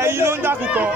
ẹ̀yin ló ń dákú kan.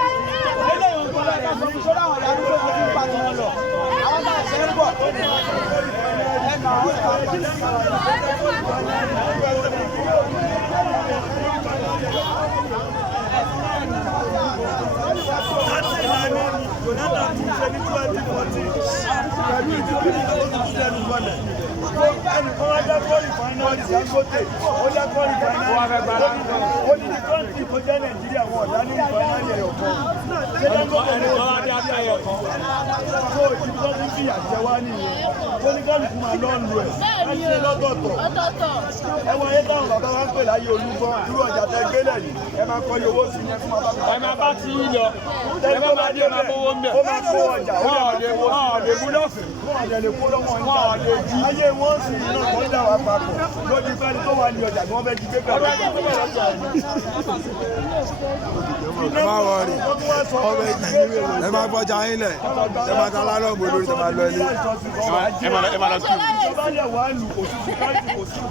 ayé wọn sì iná kan dà wá papọ̀ lójú fẹ́ni tó wà ní ọjà tí wọ́n fẹ́ jí gbé pẹ̀lú ọjà. má wọrí ẹ má gbọ́jà yín lẹ̀ ẹ má ta lálọ́ bò lórí ẹ má lọ ilé. ẹ má lọ sí i.